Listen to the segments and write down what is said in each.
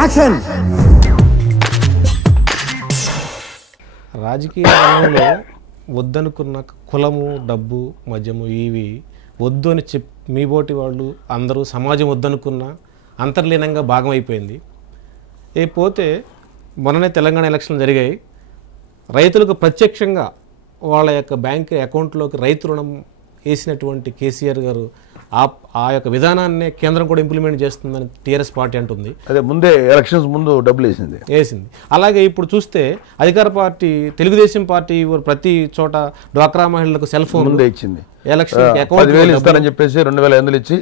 Action. రాజకీయ రంగంలో వద్దనుకున్న కులము, డబ్బు, మద్యము ఇవి వద్దు అని మీ బోటి వాళ్ళు అందరూ సమాజం వద్దనుకున్న అంతర్లీనంగా భాగం అయిపోయింది. పోతే మొన్ననే తెలంగాణ ఎలక్షన్లు జరిగాయి. రైతులకు ప్రత్యక్షంగా వాళ్ళ యొక్క బ్యాంక్ అకౌంట్లోకి రైతు రుణం వేసినటువంటి కేసీఆర్ గారు ఆ యొక్క విధానాన్ని కేంద్రం కూడా ఇంప్లిమెంట్ చేస్తుందని టీఆర్ఎస్ పార్టీ అంటుంది. అదే ముందే ఎలక్షన్స్ ముందు డబ్బులు వేసింది. అలాగే ఇప్పుడు చూస్తే అధికార పార్టీ తెలుగుదేశం పార్టీ ప్రతి చోట డ్వాక్రా మహిళలకు సెల్ ఫోన్ ముందే ఇచ్చింది. ఎలక్షన్ 10,000 ఇస్తారని చెప్పేసి 2,500 ఇచ్చి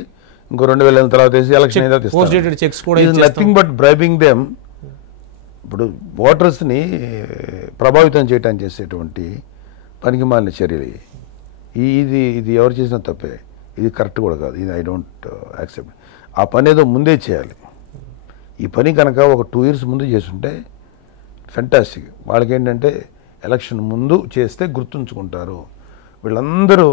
ఇంకో 2,000 తర్వాత వేసి ఎలక్షన్ పోస్ట్ డేటెడ్ చెక్స్ కూడా నథింగ్ బట్ బ్రైబింగ్ దెమ్. ఇప్పుడు ఓటర్స్ని ప్రభావితం చేయడానికి చేసేటువంటి పనికిమాలిన చర్యలు ఇది ఎవరు చేసినా తప్పే. ఇది కరెక్ట్ కూడా కాదు. ఇది ఐ డోంట్ యాక్సెప్ట్. ఆ పని ఏదో ముందే చేయాలి. ఈ పని కనుక ఒక 2 years ముందు చేస్తుంటే ఫెంటాస్టిక్. వాళ్ళకి ఏంటంటే ఎలక్షన్ ముందు చేస్తే గుర్తుంచుకుంటారు. వీళ్ళందరూ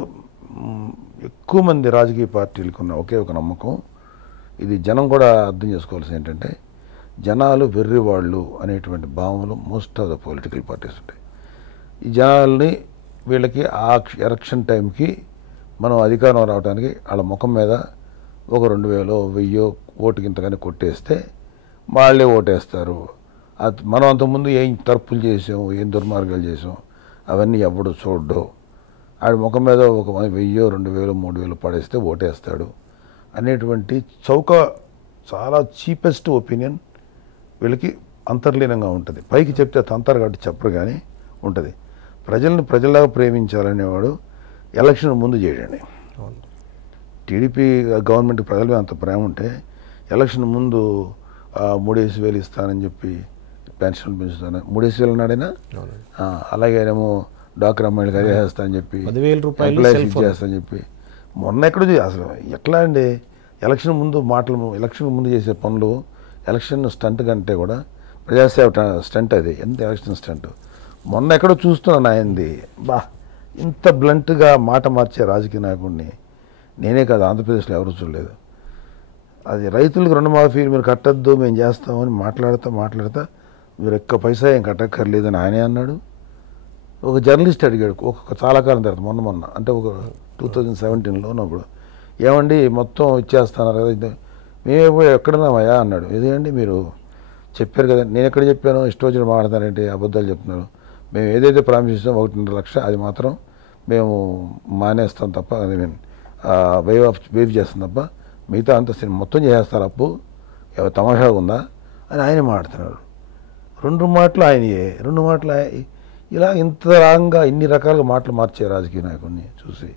ఎక్కువ మంది రాజకీయ పార్టీలకు ఉన్న ఒకే ఒక నమ్మకం, ఇది జనం కూడా అర్థం చేసుకోవాల్సి ఏంటంటే జనాలు వెర్రివాళ్ళు అనేటువంటి భావనలు most of the political parties ఉంటాయి. ఈ జనాల్ని వీళ్ళకి ఆ ఎలక్షన్ టైంకి మనం అధికారం రావడానికి వాళ్ళ ముఖం మీద ఒక 2,000 1,000 ఓటుకి ఇంతగానే కొట్టేస్తే వాళ్ళే ఓటేస్తారు. మనం అంతకుముందు ఏం తప్పులు చేసాం, ఏం దుర్మార్గాలు చేసాం అవన్నీ ఎవడు చూడ్డు. ఆడి ముఖం మీద ఒక 1,000 2,000 3,000 పడేస్తే ఓటేస్తాడు అనేటువంటి చాలా చీపెస్ట్ ఒపీనియన్ వీళ్ళకి అంతర్లీనంగా ఉంటుంది. పైకి చెప్తే తంతారు కాబట్టి చెప్పరు కానీ ఉంటుంది. ప్రజల్ని ప్రజలాగా ప్రేమించాలనేవాడు ఎలక్షన్ ముందు చేయడండి. టీడీపీ గవర్నమెంట్ ప్రజల మీద అంత ప్రేమ ఉంటే ఎలక్షన్ ముందు 3,000 ఇస్తానని చెప్పి పెన్షన్ పెంచుతాను 3,000 అన్నాడైనా. అలాగేనేమో డ్వాక్రా మహిళకి అదే చేస్తానని చెప్పి 10,000 రూపాయలు చేస్తానని చెప్పి మొన్న ఎక్కడో అసలు ఎట్లా అండి ఎలక్షన్ ముందు చేసే పనులు ఎలక్షన్ స్టంట్ కంటే కూడా ప్రజాసేవ స్టంట్. అది ఎంత ఎలక్షన్ స్టంట్. మొన్న ఎక్కడో చూస్తున్నాను ఆయనది. ఇంత బ్లంట్గా మాట మార్చే రాజకీయ నాయకుడిని నేనే కాదు ఆంధ్రప్రదేశ్లో ఎవరు చూడలేదు. అది రైతులకు రుణమాఫీ మీరు కట్టద్దు మేము చేస్తామని మాట్లాడతా మీరు ఒక్క పైసా ఏం కట్టక్కర్లేదని ఆయనే అన్నాడు. ఒక జర్నలిస్ట్ అడిగాడు చాలా కాలం తర్వాత మొన్న అంటే ఒక 2017లో ఉన్నప్పుడు, ఏమండి మొత్తం ఇచ్చేస్తున్నారు కదా మేము ఎక్కడున్నామయ్యా అన్నాడు. ఏదండి మీరు చెప్పారు కదా. నేను ఎక్కడ చెప్పాను, ఇష్టం వచ్చిన మాట్లాడతానంటే అబద్ధాలు చెప్తున్నారు. మేము ఏదైతే ప్రామిస్ చేస్తాం 1.5 లక్ష అది మాత్రం మేము మానేస్తాం తప్ప, ఐ మీన్ వేవ్ చేస్తాం తప్ప మిగతా అంత మొత్తం చేస్తారు అప్పు తమాషాగా ఉందా అని ఆయన మాట్లాడుతున్నారు. 2 మాటలు ఆయనయే 2 మాటలు ఇలా ఇంత రాంగా ఇన్ని రకాలుగా మాటలు మార్చే రాజకీయ నాయకుడిని చూసి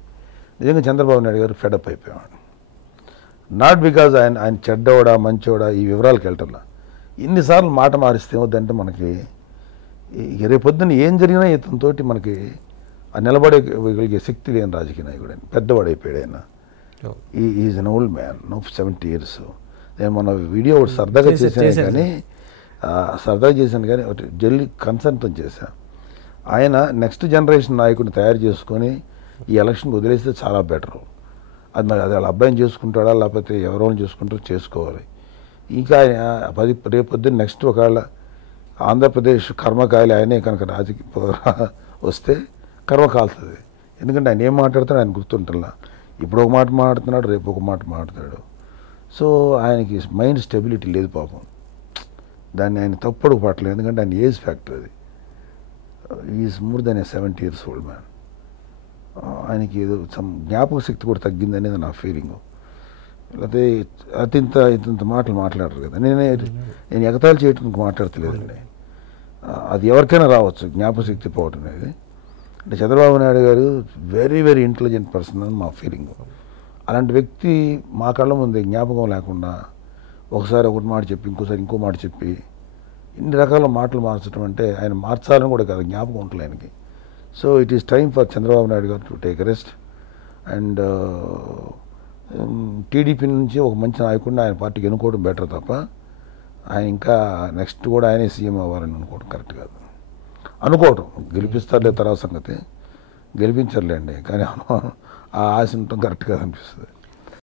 నిజంగా చంద్రబాబు నాయుడు గారు ఫెడప్ అయిపోయాడు. నాట్ బికాజ్ ఆయన చెడ్డోడా మంచోడా ఈ వివరాలకు వెళ్ళటంలా ఇన్నిసార్లు మాట మారిస్తే ఏమవుద్దంటే మనకి రేపొద్దున ఏం జరిగినా ఇతనితోటి మనకి నిలబడగలిగే శక్తి లేని రాజకీయ నాయకుడు ఆయన. పెద్దవాడైపోయాడు ఆయన. Is an old man, no 70 years. నేను మన వీడియో ఒకటి సరదాగా చేశాను కానీ ఒకటి జల్లి కన్సర్న్తో చేశాను. ఆయన నెక్స్ట్ జనరేషన్ నాయకుడిని తయారు చేసుకొని ఈ ఎలక్షన్కి వదిలేస్తే చాలా బెటరు. అది మరి అది వాళ్ళ అబ్బాయిని చేసుకుంటాడా లేకపోతే ఎవరో చేసుకుంటారో చేసుకోవాలి. ఇంకా రేపొద్దున నెక్స్ట్ ఒకవేళ ఆంధ్రప్రదేశ్ కర్మకాయలు ఆయనే కనుక రాజకీయ వస్తే కర్మ కాలుతుంది. ఎందుకంటే ఆయన ఏం మాట్లాడుతాడో ఆయన గుర్తుంటలా. ఇప్పుడు ఒక మాట మాట్లాడుతున్నాడు, రేపు ఒక మాట మాట్లాడతాడు. సో ఆయనకి మైండ్ స్టెబిలిటీ లేదు పాపం. దాన్ని ఆయన తప్పుడు పట్టలేదు. ఎందుకంటే ఆయన ఏజ్ ఫ్యాక్టర్ అది. Is more than 70 years old man. ఆయనకి ఏదో జ్ఞాపక శక్తి కూడా తగ్గిందనేది నా ఫీలింగు. లేకపోతే ఇంత మాటలు మాట్లాడరు కదా. నేను ఎగతాళి చేయడానికి మాట్లాడతలేదండి. అది ఎవరికైనా రావచ్చు జ్ఞాపక శక్తి పోవటం అనేది. అంటే చంద్రబాబు నాయుడు గారు వెరీ వెరీ ఇంటెలిజెంట్ పర్సన్ అని మా ఫీలింగు. అలాంటి వ్యక్తి మా కళ్ళ ముందే జ్ఞాపకం లేకుండా ఒకసారి ఒకటి మాట చెప్పి ఇంకోసారి ఇంకో మాట చెప్పి ఇన్ని రకాల మాటలు మార్చడం అంటే ఆయన మార్చాలని కూడా కాదు, జ్ఞాపకం ఉంటుంది ఆయనకి. So it is time for Chandrababu Naidu garu to take rest. And TDP నుంచి ఒక మంచి నాయకుడిని ఆయన పార్టీకి ఎన్నుకోవడం బెటర్ తప్ప ఆయన ఇంకా నెక్స్ట్ కూడా ఆయనే సీఎం అవ్వాలని అనుకోవడం కరెక్ట్ కాదు. అనుకోవటం గెలిపిస్తారులే తర్వాత సంగతి, గెలిపించర్లేండి కానీ ఆ ఆశ ఉండటం కరెక్ట్ కాదు అనిపిస్తుంది.